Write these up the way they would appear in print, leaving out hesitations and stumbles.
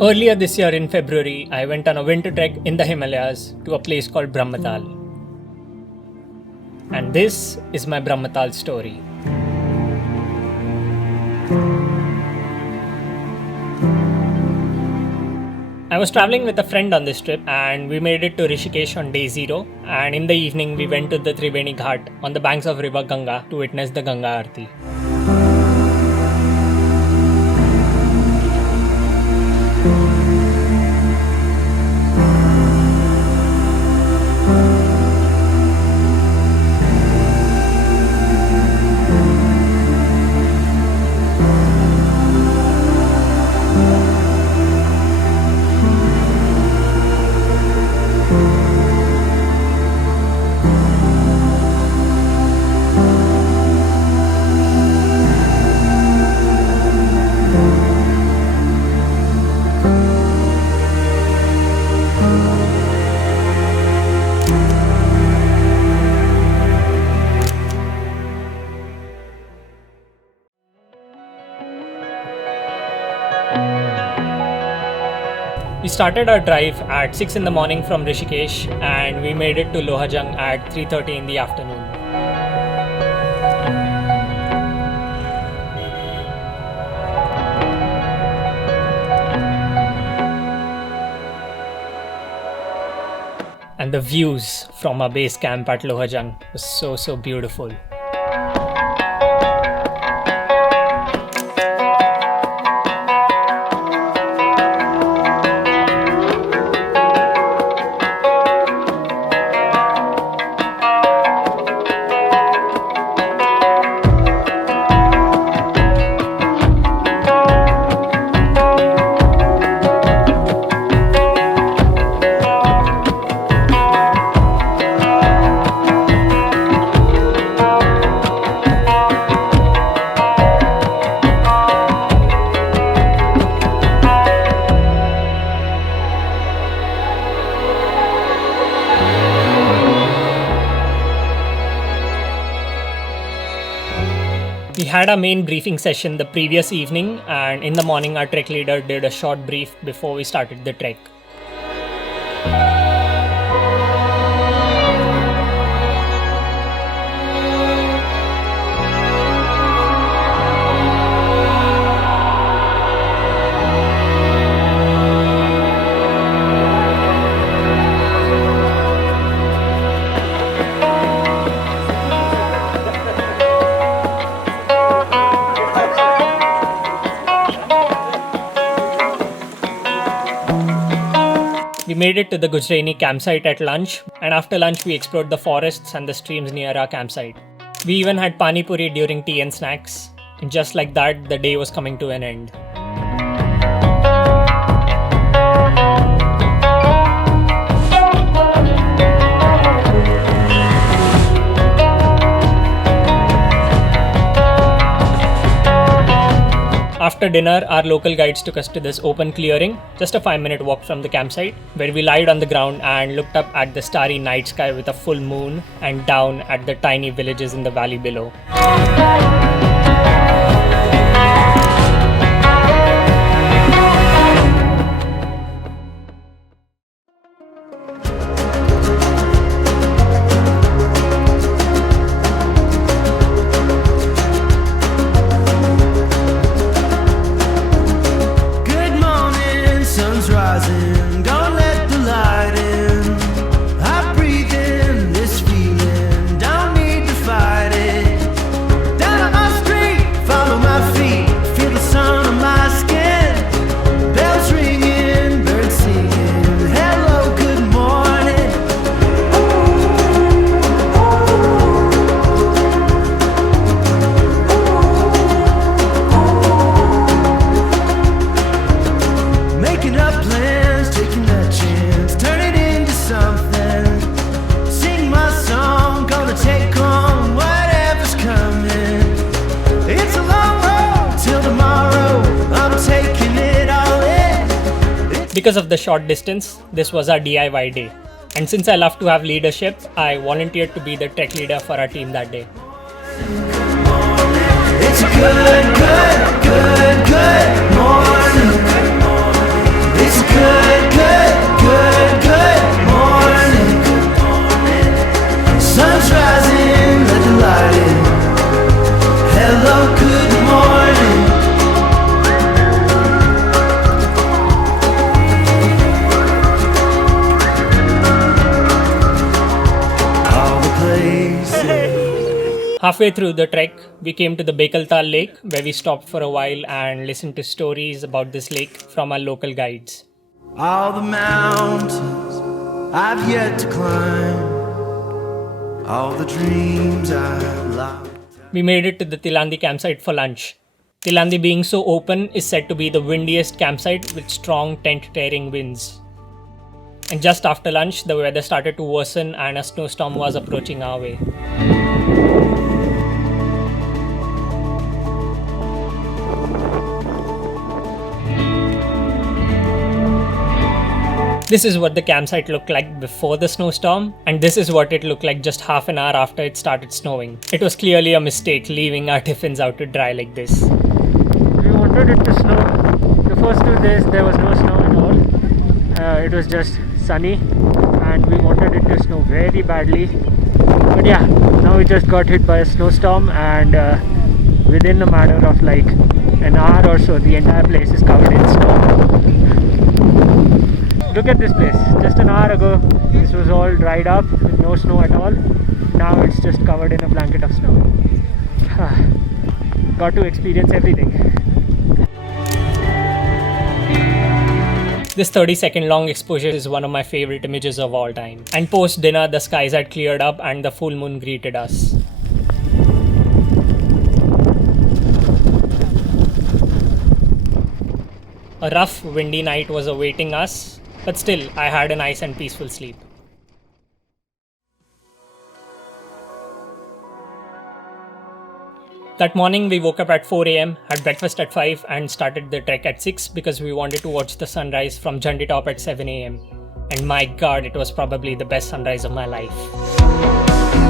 Earlier this year in February, I went on a winter trek in the Himalayas to a place called Brahmatal. And this is my Brahmatal story. I was traveling with a friend on this trip and we made it to Rishikesh on day 0, and in the evening we went to the Triveni Ghat on the banks of river Ganga to witness the Ganga Aarti. We started our drive at 6 in the morning from Rishikesh and we made it to Lohajung at 3:30 in the afternoon. And the views from our base camp at Lohajung was so beautiful. We had our main briefing session the previous evening, and in the morning our trek leader did a short brief before we started the trek. We made it to the Gujrani campsite at lunch, and after lunch we explored the forests and the streams near our campsite. We even had pani puri during tea and snacks, and just like that, the day was coming to an end. After dinner, our local guides took us to this open clearing, just a 5-minute walk from the campsite, where we lied on the ground and looked up at the starry night sky with a full moon and down at the tiny villages in the valley below. Don't let the light in. I breathe in this feeling. Don't need to fight it. Down my street, follow my feet. Feel the sun on my skin. Bells ringing, birds singing. Hello, good morning. Making up plans, taking that chance, turn it into something. Sing my song, gonna take on whatever's coming. It's a long road till tomorrow, I'm taking it all in. Because of the short distance, this was our DIY day. And since I love to have leadership, I volunteered to be the trek leader for our team that day. It's a good morning. Halfway through the trek, we came to the Bekaltal lake where we stopped for a while and listened to stories about this lake from our local guides. All the mountains I've yet to climb, all the dreams I've lost. We made it to the Tilandi campsite for lunch. Tilandi being so open is said to be the windiest campsite with strong tent-tearing winds. And just after lunch, the weather started to worsen and a snowstorm was approaching our way. This is what the campsite looked like before the snowstorm, and this is what it looked like just half an hour after it started snowing. It was clearly a mistake leaving our tiffins out to dry like this. We wanted it to snow. The first 2 days there was no snow at all. It was just sunny and we wanted it to snow very badly. But yeah, now we just got hit by a snowstorm and within a matter of like an hour or so, the entire place is covered in snow. Look at this place. Just an hour ago, this was all dried up with no snow at all. Now it's just covered in a blanket of snow. Got to experience everything. This 30-second long exposure is one of my favorite images of all time. And post dinner, the skies had cleared up and the full moon greeted us. A rough, windy night was awaiting us, but still, I had a nice and peaceful sleep. That morning, we woke up at 4 am, had breakfast at 5 and started the trek at 6 because we wanted to watch the sunrise from Jhandi Top at 7 am. And my god, it was probably the best sunrise of my life.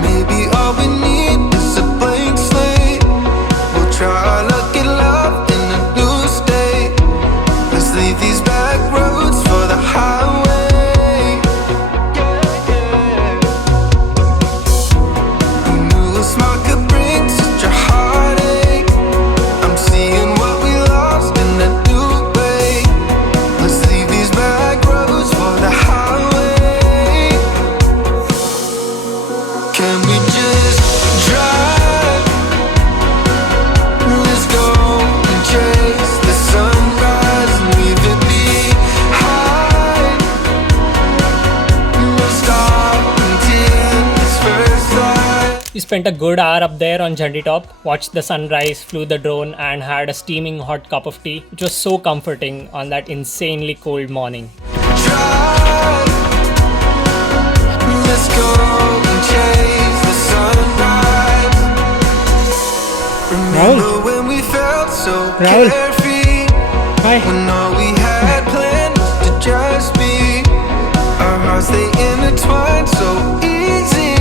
Maybe all we need is a blank slate. We'll try our luck at love in a new state. Let's leave these back roads for the highway. Who knew a smile could bring such a heartache? I'm seeing what we lost in a new way. Let's leave these back roads for the highway. Can we just drive? Let's go and chase the sunrise and leave it behind. We'll stop until it's first light. We spent a good hour up there on Jhandi Top, watched the sunrise, flew the drone and had a steaming hot cup of tea, which was so comforting on that insanely cold morning. Drive. Let's go and chase the sunrise. Remember when we felt so Rahul. carefree? Hi. When all we had planned was to just be. Our hearts they intertwined so easy.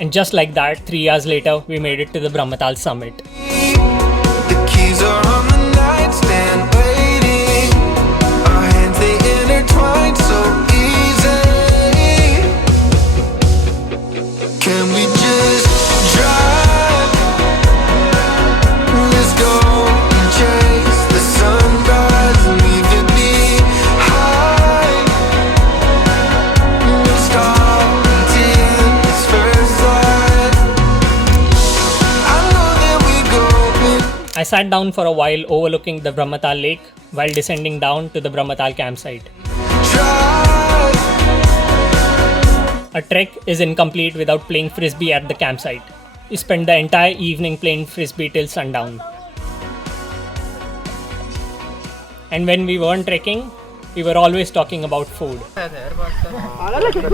And just like that, 3 hours later, we made it to the Brahmatal summit. The keys are on the nightstand waiting. Our hands they intertwine so easy. Can we just drive? Let's go and chase the sunrise and leave it behind. We'll stop until it's first light. I know that we go. I sat down for a while overlooking the Brahmatal lake while descending down to the Brahmatal campsite. A trek is incomplete without playing frisbee at the campsite. We spent the entire evening playing frisbee till sundown. And when we weren't trekking, we were always talking about food.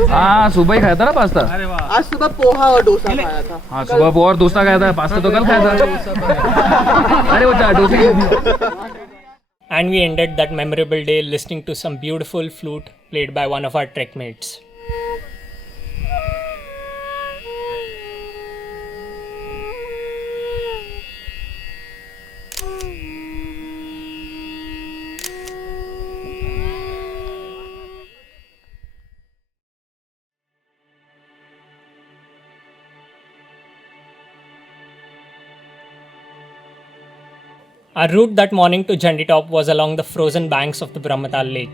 हाँ सुबह ही खाया था ना pasta. आज सुबह पोहा और डोसा खाया था। हाँ सुबह पोहा और डोसा खाया था, पास्ता तो कल खाया था। अरे वो डोसे। And we ended that memorable day listening to some beautiful flute played by one of our trek mates. Our route that morning to Jhandi Top was along the frozen banks of the Brahmatal lake.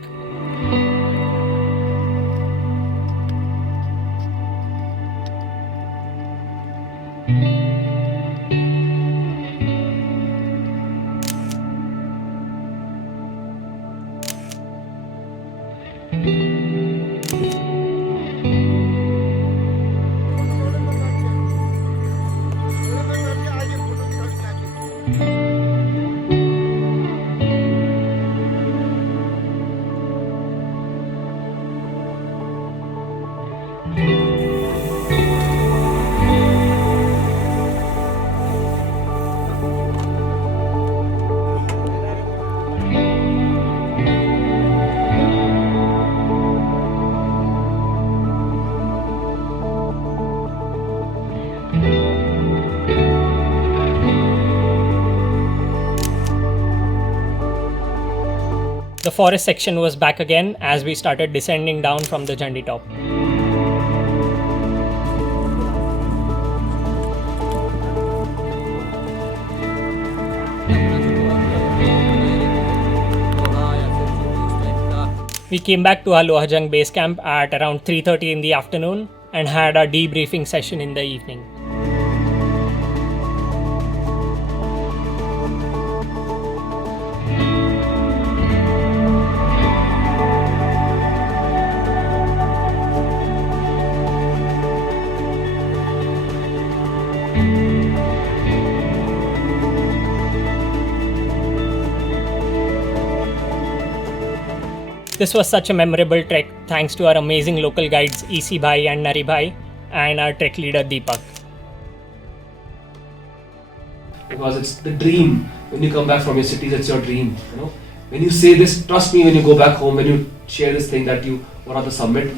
The forest section was back again as we started descending down from the Jhandi top. We came back to our Lohajung base camp at around 3:30 in the afternoon and had a debriefing session in the evening. This was such a memorable trek thanks to our amazing local guides EC Bhai and Nari Bhai and our trek leader Deepak. Because it's the dream. When you come back from your cities, it's your dream. You know, when you say this, trust me. When you go back home, when you share this thing that you were on the summit,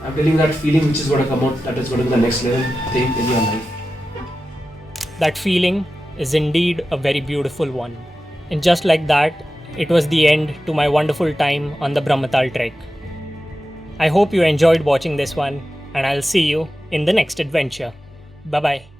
I'm telling you that feeling which is going to come out, that is going to be the next level thing in your life. That feeling is indeed a very beautiful one. And just like that, it was the end to my wonderful time on the Brahmatal Trek. I hope you enjoyed watching this one, and I'll see you in the next adventure. Bye bye.